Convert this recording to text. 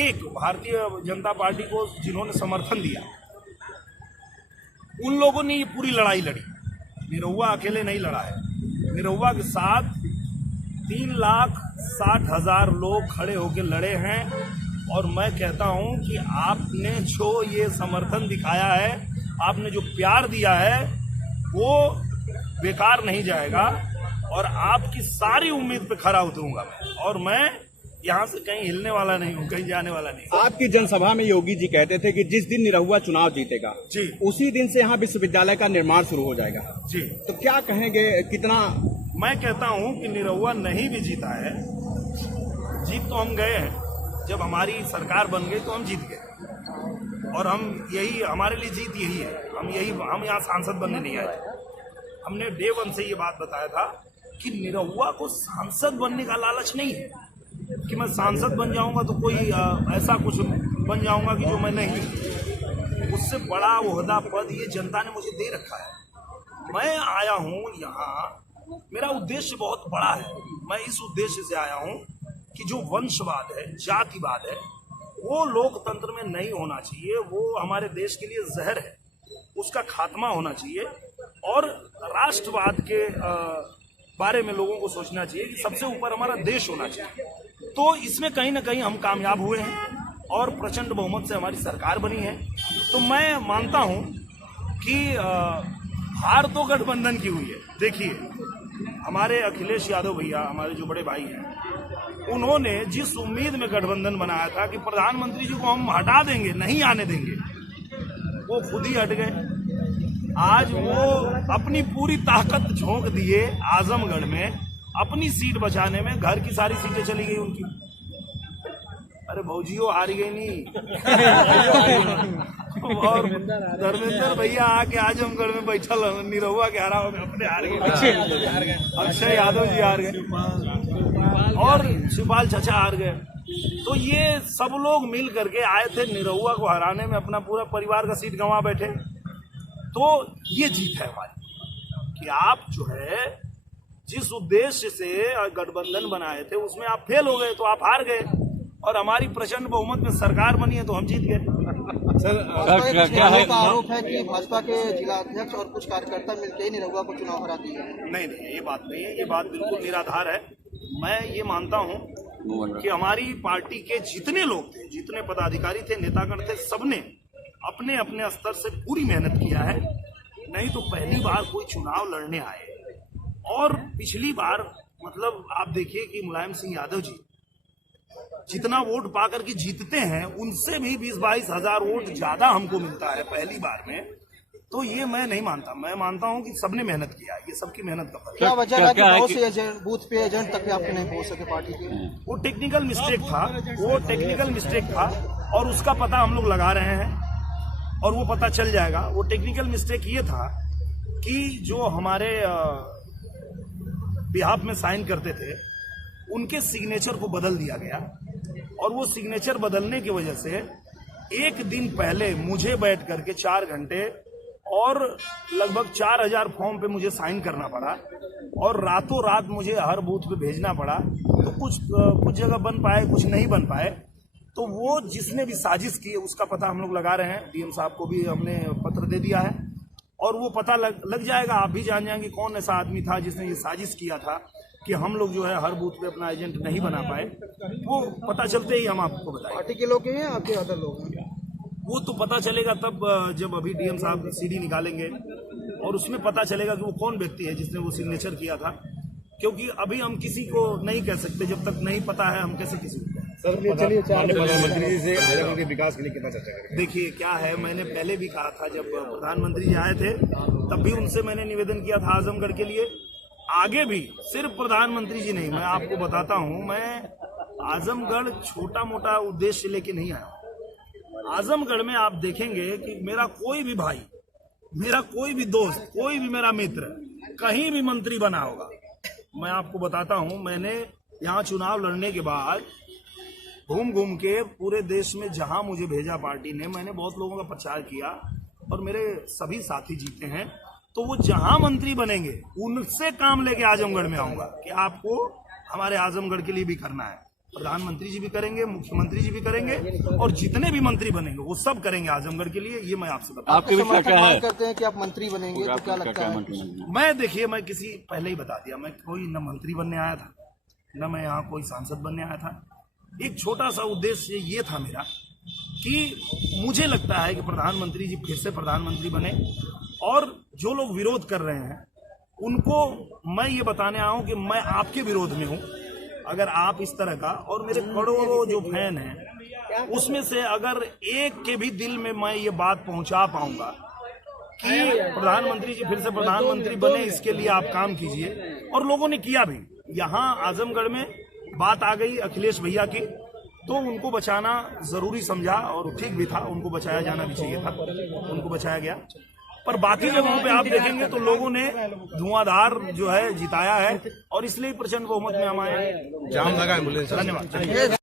एक भारतीय जनता पार्टी को जिन्होंने समर्थन दिया, उन लोगों ने ये पूरी लड़ाई लड़ी। निरहुआ अकेले नहीं लड़ा है। निरहुआ के साथ 3,60,000 लोग खड़े होकर लड़े हैं। और मैं कहता हूं कि आपने जो ये समर्थन दिखाया है, आपने जो प्यार दिया है, वो बेकार नहीं जाएगा। और आपकी सारी उम्मीद पे खरा उतरूंगा मैं। और मैं यहाँ से कहीं हिलने वाला नहीं हूँ, कहीं जाने वाला नहीं हूँ। आपकी जनसभा में योगी जी कहते थे कि जिस दिन निरहुआ चुनाव जीतेगा जी, उसी दिन से यहाँ विश्वविद्यालय का निर्माण शुरू हो जाएगा जी। तो क्या कहेंगे, कितना? मैं कहता हूँ कि निरहुआ नहीं भी जीता है, जीत तो हम गए हैं। जब हमारी सरकार बन गई तो हम जीत गए। और हम यही, हमारे लिए जीत यही है। हम यहाँ सांसद बनने नहीं आए। हमने डे वन से ये बात बताया था कि निरहुआ को सांसद बनने का लालच नहीं है कि मैं सांसद बन जाऊंगा तो कोई ऐसा कुछ बन जाऊंगा कि जो मैं नहीं। उससे बड़ा ओहदा पद ये जनता ने मुझे दे रखा है। मैं आया हूं यहाँ, मेरा उद्देश्य बहुत बड़ा है। मैं इस उद्देश्य से आया हूं कि जो वंशवाद है, जातिवाद है, वो लोकतंत्र में नहीं होना चाहिए। वो हमारे देश के लिए जहर है, उसका खात्मा होना चाहिए। और राष्ट्रवाद के बारे में लोगों को सोचना चाहिए कि सबसे ऊपर हमारा देश होना चाहिए। तो इसमें कहीं ना कहीं हम कामयाब हुए हैं और प्रचंड बहुमत से हमारी सरकार बनी है। तो मैं मानता हूं कि हार तो गठबंधन की हुई है। देखिए, हमारे अखिलेश यादव भैया, हमारे जो बड़े भाई हैं, उन्होंने जिस उम्मीद में गठबंधन बनाया था कि प्रधानमंत्री जी को हम हटा देंगे, नहीं आने देंगे, वो खुद ही हट गए। आज वो अपनी पूरी ताकत झोंक दिए आजमगढ़ में, अपनी सीट बचाने में। घर की सारी सीटें चली गई उनकी। अरे भौजियो हार गई नहीं। और धर्मेंद्र भैया आके आजमगढ़ में बैठल निरहुआ के हराव में अपने हार गए। अक्षय यादव जी हार गए और शिवपाल चाचा हार गए। तो ये सब लोग मिल करके आए थे निरहुआ को हराने में, अपना पूरा परिवार का सीट गंवा बैठे। तो ये जीत है हमारी कि आप जो है जिस उद्देश्य से गठबंधन बनाए थे उसमें आप फेल हो गए, तो आप हार गए। और हमारी प्रचंड बहुमत में सरकार बनी है तो हम जीत गए। सर, क्या है आरोप है कि भाजपा के जिला अध्यक्ष और कुछ कार्यकर्ता मिलकर ही निरहुआ को चुनाव हरा दिए? नहीं, ये बात नहीं है। ये बात बिल्कुल निराधार है। मैं ये मानता हूँ कि हमारी पार्टी के जितने लोग थे, जितने पदाधिकारी थे, नेतागण थे, सबने अपने अपने स्तर से पूरी मेहनत किया है। नहीं तो पहली बार कोई चुनाव लड़ने आए। और पिछली बार मतलब आप देखिए कि मुलायम सिंह यादव जी जितना वोट पाकर के जीतते हैं, उनसे भी 20-22 हजार वोट ज्यादा हमको मिलता है पहली बार में। तो ये मैं नहीं मानता। मैं मानता हूं कि सबने मेहनत किया है। ये सबकी मेहनत का फल है। क्या वजह है कि बहुत से एजेंट, बूथ पे एजेंट तक भी आपके नहीं पहुंच सके पार्टी के? वो टेक्निकल मिस्टेक था और उसका पता हम लोग लगा रहे हैं और वो पता चल जाएगा। वो टेक्निकल मिस्टेक ये था कि जो हमारे बिहाफ में साइन करते थे, उनके सिग्नेचर को बदल दिया गया। और वो सिग्नेचर बदलने की वजह से एक दिन पहले मुझे बैठ करके 4 घंटे और लगभग 4,000 फॉर्म पे मुझे साइन करना पड़ा। और रातों रात मुझे हर बूथ पे भेजना पड़ा। तो कुछ जगह बन पाए, कुछ नहीं बन पाए। तो वो जिसने भी साजिश की उसका पता हम लोग लगा रहे हैं। डीएम साहब को भी हमने पत्र दे दिया है और वो पता लग जाएगा। आप भी जान जाएंगे कौन ऐसा आदमी था जिसने ये साजिश किया था कि हम लोग जो है हर बूथ पे अपना एजेंट नहीं बना पाए। वो पता चलते ही हम आपको बताएंगे। पार्टी के लोग हैं या आपके अदर लोग हैं? वो तो पता चलेगा तब, जब अभी डीएम साहब सीडी निकालेंगे और उसमें पता चलेगा कि वो कौन व्यक्ति है जिसने वो सिग्नेचर किया था। क्योंकि अभी हम किसी को नहीं कह सकते, जब तक नहीं पता है हम कैसे किसी को। सर, चलिए प्रधानमंत्री जी से विकास के लिए कितना चर्चा करेंगे? देखिए क्या है, मैंने पहले भी कहा था जब प्रधानमंत्री जी आए थे तब भी उनसे मैंने निवेदन किया था आजमगढ़ के लिए। आगे भी सिर्फ प्रधानमंत्री जी नहीं, मैं आपको बताता हूं, मैं आजमगढ़ छोटा मोटा उद्देश्य लेके नहीं आया। आजमगढ़ में आप देखेंगे कि मेरा कोई भी भाई, मेरा कोई भी दोस्त, कोई भी मेरा मित्र कहीं भी मंत्री बना होगा। मैं आपको बताता हूं, मैंने यहाँ चुनाव लड़ने के बाद घूम घूम के पूरे देश में जहां मुझे भेजा पार्टी ने, मैंने बहुत लोगों का प्रचार किया और मेरे सभी साथी जीते हैं। तो वो जहां मंत्री बनेंगे उनसे काम लेके आजमगढ़ में आऊंगा कि आपको हमारे आजमगढ़ के लिए भी करना है। प्रधानमंत्री जी भी करेंगे, मुख्यमंत्री जी भी करेंगे, और जितने भी मंत्री बनेंगे वो सब करेंगे आजमगढ़ के लिए। ये मैं आपसे बता आपके भी समर्थक क्या है? मांग करते हैं कि आप मंत्री बनेंगे, तो क्या लगता है? मैं देखिए, मैं किसी पहले ही बता दिया, मैं कोई न मंत्री बनने आया था, न मैं यहाँ कोई सांसद बनने आया था। एक छोटा सा उद्देश्य ये था मेरा कि मुझे लगता है कि प्रधानमंत्री जी फिर से प्रधानमंत्री बने, और जो लोग विरोध कर रहे हैं उनको मैं ये बताने आया हूँ कि मैं आपके विरोध में हूँ। अगर आप इस तरह का, और मेरे करोड़ों जो फैन हैं उसमें से अगर एक के भी दिल में मैं ये बात पहुंचा पाऊंगा कि प्रधानमंत्री जी फिर से प्रधानमंत्री बने, इसके लिए आप काम कीजिए, और लोगों ने किया भी। यहाँ आजमगढ़ में बात आ गई अखिलेश भैया की, तो उनको बचाना जरूरी समझा, और ठीक भी था, उनको बचाया जाना भी चाहिए था, उनको बचाया गया। पर बाकी जगहों पे आप देखेंगे तो लोगों ने धुआंधार जो है जिताया है, और इसलिए प्रचंड बहुमत में हम आए हैं। जाम लगा एम्बुलेंस। धन्यवाद।